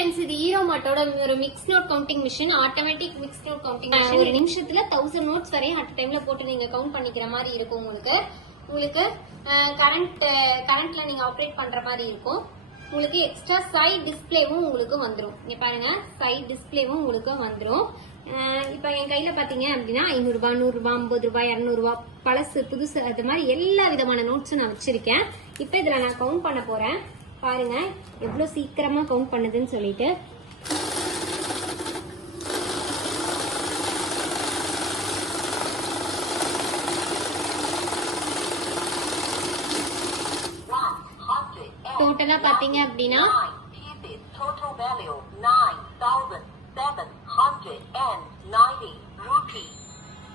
Friends இது ஈரோ மாட்டோட ஒரு mix note counting machine automatic mix note counting machine ஒரு நிமிஷத்துல 1000 நோட்ஸ் வரை அட் டைம்ல போட்டு நீங்க கவுண்ட் பண்ணிக்கிற மாதிரி இருக்கும் உங்களுக்கு கரண்ட்ல நீங்க ஆபரேட் பண்ற மாதிரி இருக்கும் உங்களுக்கு எக்ஸ்ட்ரா சைட் டிஸ்ப்ளேவும் உங்களுக்கு வந்துரும் இங்க பாருங்க சைட் டிஸ்ப்ளேவும் உங்களுக்கு வந்துரும் இப்ப என் கையில பாத்தீங்க அப்படின்னா 500 ரூபாய் 100 ரூபாய் 50 ரூபாய் 200 ரூபாய் பழசு புதுசு அது மாதிரி எல்லா விதமான நோட்ஸும் நான் வச்சிருக்கேன் இப்ப இதுல நான் கவுண்ட் பண்ண போறேன் பாருங்க எவ்வளவு சீக்கிரமா கவுண்ட் பண்ணுதுன்னு சொல்லிட்டு டோட்டலா பாத்தீங்க அப்படின்னா total value 9790 rupees.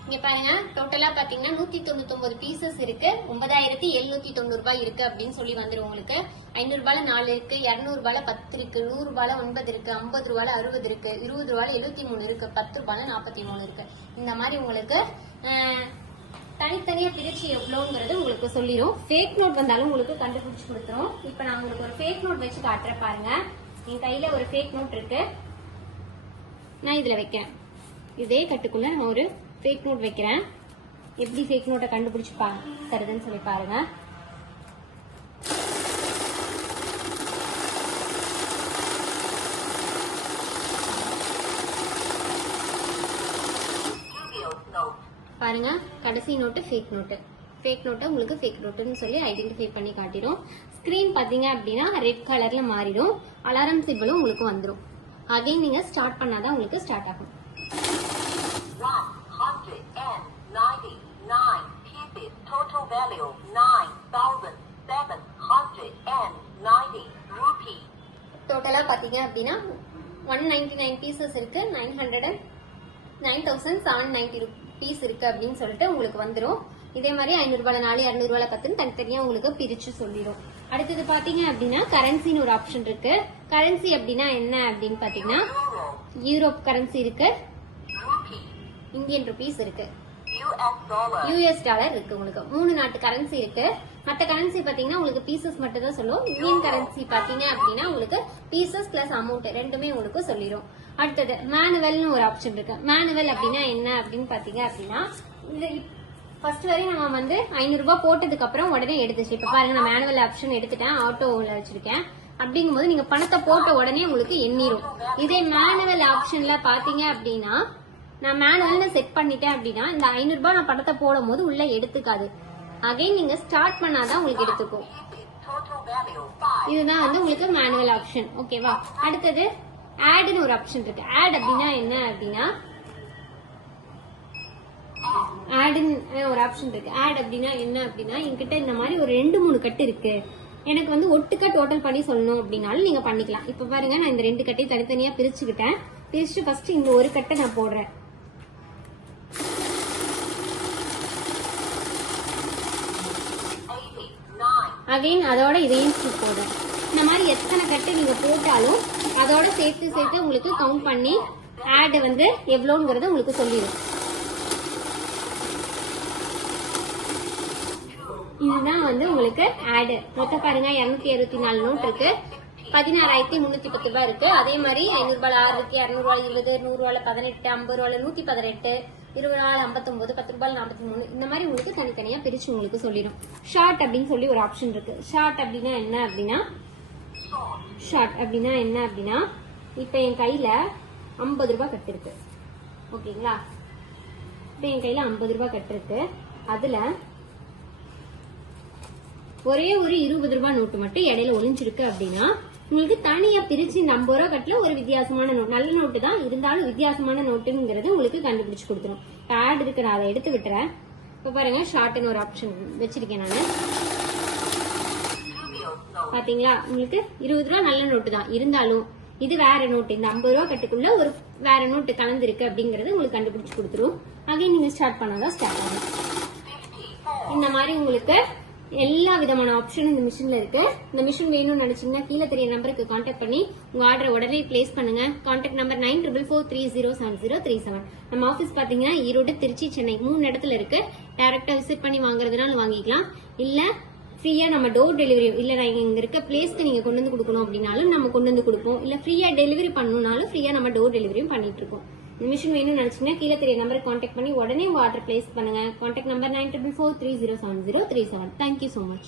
இங்க பாருங்க டோட்டலா பாத்தீங்கன்னா 199 பீசஸ் இருக்கு 9790 ரூபாய் இருக்கு அப்படின்னு சொல்லி வந்துரும் உங்களுக்கு 500 ரூபாயில 4 இருக்கு 200 ரூபாயில 10 இருக்கு 100 ரூபாயில 9 இருக்கு 50 ரூபாயில 60 இருக்கு 20 ரூபாயில 73 இருக்கு 10 ரூபாயில 43 இருக்கு இந்த மாதிரி உங்களுக்கு தனித்தனியா பிரிச்சு எவ்வளவுங்கிறது உங்களுக்கு சொல்லிடும் ஃபேக் நோட் வந்தாலும் உங்களுக்கு கண்டுபிடிச்சு கொடுத்துரும் இப்ப நான் உங்களுக்கு ஒரு ஃபேக் நோட் வச்சு காட்டுறேன் பாருங்க என் கையில ஒரு ஃபேக் நோட் இருக்கு நான் இதுல வைக்கிறேன் இதே கட்டுக்குள்ள நான் ஒரு ஃபேக் நோட் வைக்கிறேன் எப்படி ஃபேக் நோட்டை கண்டுபிடிச்சு தருதுன்னு சொல்லி பாருங்க பாருங்க கடைசி நோட்டு ஃபேக் நோட்டை உங்களுக்கு ஃபேக் நோட்டுன்னு சொல்லி ஐடென்டிஃபை பண்ணி காட்டிடும் ஸ்கிரீன் பாத்தீங்க அப்படின்னா ரெட் கலர்ல மாறிடும் அலாரம் சிம்பிளும் உங்களுக்கு வந்துடும் அகைன் நீங்க ஸ்டார்ட் பண்ணாதான் உங்களுக்கு ஸ்டார்ட் ஆகும் 199 pieces total value 9790 rupees. டோட்டலா பாத்தீங்க அப்படின்னா 199 பீசஸ் இருக்கு 9790 பீஸ் இருக்கு அப்படின்னு சொல்லிட்டு உங்களுக்கு வந்துரும் இதே மாதிரி 500 ரூபாய் 4 200 ரூபாய் 10 தனித்தனியா உங்களுக்கு பிரிச்சு சொல்லிடும் அடுத்தது பாத்தீங்க அப்படின்னா கரன்சின்னு ஒரு ஆப்ஷன் இருக்கு கரன்சி அப்படின்னா என்ன அப்படின்னு பாத்தீங்கன்னா யூரோப் கரன்சி இருக்கு இந்தியன் ருபீஸ் இருக்கு யூஎஸ் டாலர் இருக்கு உங்களுக்கு 3 நாட்டு கரன்சி இருக்கு மத்த கரன்சி பாத்தீங்கன்னா உங்களுக்கு பீசஸ் மட்டும் தான் சொல்லும் இந்தியன் கரன்சி பாத்தீங்க அப்படின்னா உங்களுக்கு பீசஸ் பிளஸ் அமௌண்ட் ரெண்டுமே உங்களுக்கு சொல்லிடும் அடுத்தது மேனுவல்னு ஒரு ஆப்ஷன் இருக்கு மேனுவல் அப்படின்னா என்ன அப்படின்னு பாத்தீங்க அப்படின்னா ஃபர்ஸ்ட் வரையும் நம்ம வந்து 500 ரூபாய் போட்டதுக்கு அப்புறம் உடனே எடுத்துச்சு இப்ப பாருங்க நான் மேனுவல் ஆப்ஷன் எடுத்துட்டேன் ஆட்டோல வச்சிருக்கேன் அப்படிங்கும்போது நீங்க பணத்தை போட்ட உடனே உங்களுக்கு எண்ணிரும் இதே மேனுவல் ஆப்ஷன்ல பாத்தீங்க அப்படின்னா நான் மேனுவல்னு செட் பண்ணிட்டேன் அப்படின்னா இந்த 500 ரூபாய் நான் பணத்தை போடும் போது உள்ள எடுத்துக்காது அகைன் நீங்க ஸ்டார்ட் பண்ணாதான் உங்களுக்கு எடுத்துக்கும் இதுதான் வந்து உங்களுக்கு மேனுவல் ஆப்ஷன் ஓகேவா அடுத்தது ஆட்னு ஒரு ஆப்ஷன் இருக்கு ஆட் அப்படின்னா என்ன அப்படின்னா ஆட்னு ஒரு ஆப்ஷன் இருக்கு ஆட் அப்படின்னா என்ன அப்படின்னா என்கிட்ட இந்த மாதிரி ஒரு 2-3 கட்டு இருக்கு எனக்கு வந்து ஒட்டுக்கா டோட்டல் பண்ணி சொல்லணும் அப்படின்னாலும் நீங்க பண்ணிக்கலாம் இப்ப பாருங்க நான் இந்த 2 கட்டையும் தனித்தனியா பிரிச்சுக்கிட்டேன் பிரிச்சுட்டு ஃபர்ஸ்ட் இந்த ஒரு கட்டை நான் போடுறேன் அகைன் அதோட இதையும் போடுறேன் இந்த மாதிரி எத்தனை கட்டு நீங்க போட்டாலும் அதோட சேர்த்து உங்களுக்கு கவுண்ட் பண்ணி ஆட் வந்து எவ்வளவுங்கிறத உங்களுக்கு சொல்லிடும் இதுதான் வந்து உங்களுக்கு ஆட் மொத்தம் பாருங்க 264 நோட் இருக்கு 16310 ரூபாய் இருக்கு அதே மாதிரி 500 ரூபாய் 6 இருக்கு 200 ரூபாய் 20 100 ரூபாய் 18 50 ரூபாய் 118 20 ரூபாய் 59 10 ரூபாய் 43 இந்த மாதிரி உங்களுக்கு தனித்தனியா பிரிச்சு உங்களுக்கு சொல்லிடும் ஷார்ட் அப்படின்னு சொல்லி ஒரு ஆப்ஷன் இருக்கு ஷார்ட் அப்படின்னா என்ன அப்படின்னா இப்ப என் கையில 50 ரூபாய் கட்டு இருக்கு ஓகேங்களா இப்ப என் கையில 50 ரூபாய் கட்டு இருக்கு அதுல ஒரே ஒரு 20 ரூபாய் நோட்டு மட்டும் இடையில ஒளிஞ்சிருக்கு அப்படின்னா உங்களுக்கு தனியா பிரிச்சு இந்த 50 ரூபாய் கட்டுல ஒரு வித்தியாசமான நோட்டு நல்ல நோட்டு தான் இருந்தாலும் வித்தியாசமான நோட்டுங்கிறது உங்களுக்கு கண்டுபிடிச்சு கொடுத்துரும் ஆட் இருக்கு நான் அதை எடுத்து விட்டுறேன் இப்ப பாருங்க ஷார்ட்னு ஒரு ஆப்ஷன் வச்சிருக்கேன் நானு பாத்தீங்களா உங்களுக்கு 20 ரூபாய் நல்ல நோட்டு தான் இருந்தாலும் இது வேற நோட்டு இந்த 50 ரூபாய் கட்டுக்குள்ள ஒரு வேற நோட்டு கலந்து இருக்கு அப்படிங்கறது உங்களுக்கு கண்டுபிடிச்சு கொடுத்துரும் அகைன் நீங்க ஸ்டார்ட் பண்ணாதான் ஸ்டார்ட் ஆகும் இந்த மாதிரி உங்களுக்கு எல்லா விதமான ஆப்ஷனும் இந்த மிஷின்ல இருக்கு இந்த மிஷின் வேணும்னு நினைச்சீங்கன்னா கீழே தெரிய நம்பருக்கு கான்டாக்ட் பண்ணி உங்க ஆர்டரை உடனே பிளேஸ் பண்ணுங்க கான்டாக்ட் நம்பர் 9443070337 நம்ம ஆபீஸ் பாத்தீங்கன்னா ஈரோடு திருச்சி சென்னை 3 இடத்துல இருக்கு டைரக்டா விசிட் பண்ணி வாங்குறதுனால வாங்கிக்கலாம் இல்ல ஃப்ரீயா நம்ம டோர் டெலிவரி இல்ல நான் இங்க இருக்க பிளேஸ்க்கு நீங்க கொண்டு வந்து கொடுக்கணும் அப்படின்னாலும் நம்ம கொண்டு வந்து கொடுப்போம். இல்ல ஃப்ரீயா டெலிவரி பண்ணணும்னாலும் ஃப்ரீயா நம்ம டோர் டெலிவரியும் பண்ணிட்டு இருக்கோம். இந்த மிஷின் வேணும்னு நினைச்சீங்கன்னா கீழே தெரிய நம்பருக்கு கான்டாக்ட் பண்ணி உடனே உங்க ஆர்டர் பிளேஸ் பண்ணுங்க. Contact number 9443070337. Thank you so much.